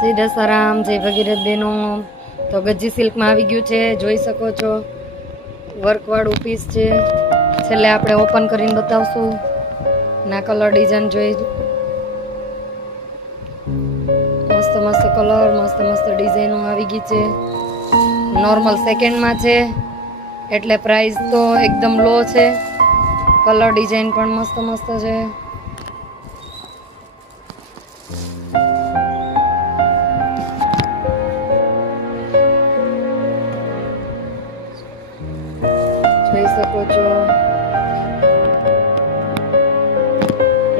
જય દસારામ, જય ભગીરથ બેનો. તો ગજી સિલ્કમાં આવી ગયું છે, જોઈ શકો છો. વર્કવાળું પીસ છે. છેલ્લે આપણે ઓપન કરીને બતાવશું. ના કલર ડિઝાઇન જોઈ, મસ્ત મસ્ત કલર, મસ્ત મસ્ત ડિઝાઇનો આવી ગઈ છે. નોર્મલ સેકન્ડમાં છે એટલે પ્રાઇસ તો એકદમ લો છે. કલર ડિઝાઇન પણ મસ્ત મસ્ત છે. જોઈ શકો છો.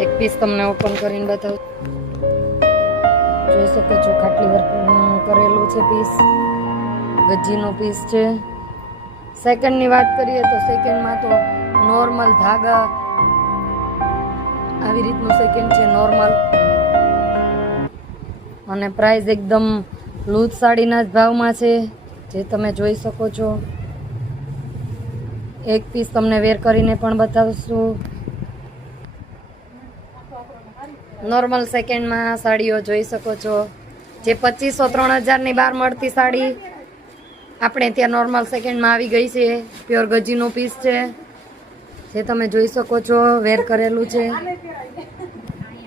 એક પીસ તમને ઓપન કરીને બતાવું. જોઈ શકો છો, ખાટલી વર્ક કરેલું છે પીસ. ગજીનો પીસ છે. સેકન્ડની વાત કરીએ તો સેકન્ડમાં તો નોર્મલ ધાગા આવી રીતનું સેકન્ડ છે, નોર્મલ. અને પ્રાઇસ એકદમ લૂઝ સાડીના જ ભાવમાં છે, જે તમે જોઈ શકો છો. એક પીસ તમને વેર કરીને પણ બતાવશું. નોર્મલ સેકન્ડમાં સાડીઓ જોઈ શકો છો. જે 2500-3000ની બહાર મળતી સાડી આપણે ત્યાં નોર્મલ સેકન્ડમાં આવી ગઈ છે. પ્યોર ગજીનો પીસ છે, જે તમે જોઈ શકો છો. વેર કરેલું છે.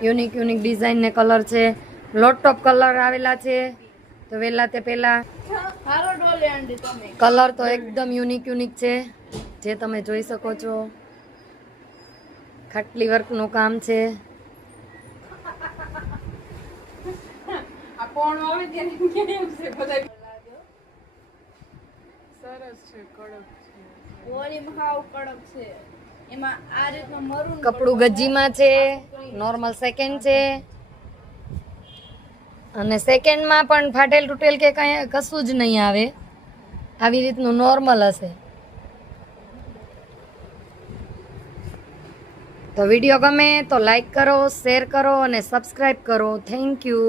યુનિક યુનિક ડિઝાઇન ને કલર છે. લોટ ટોપ કલર આવેલા છે. તો વહેલા તે પહેલા કલર તો એકદમ યુનિક યુનિક છે, જે તમે જોઈ શકો છો. ખાટલી વર્કનું કામ છે. કપડું ગજીમાં છે, નોર્મલ સેકન્ડ છે. અને સેકન્ડમાં પણ ફાટેલ તૂટેલ કે કઈ કશું જ નહીં આવે. આવી રીતનું નોર્મલ હશે. તો વિડીયો ગમે તો લાઈક કરો, શેર કરો અને સબસ્ક્રાઈબ કરો. Thank you.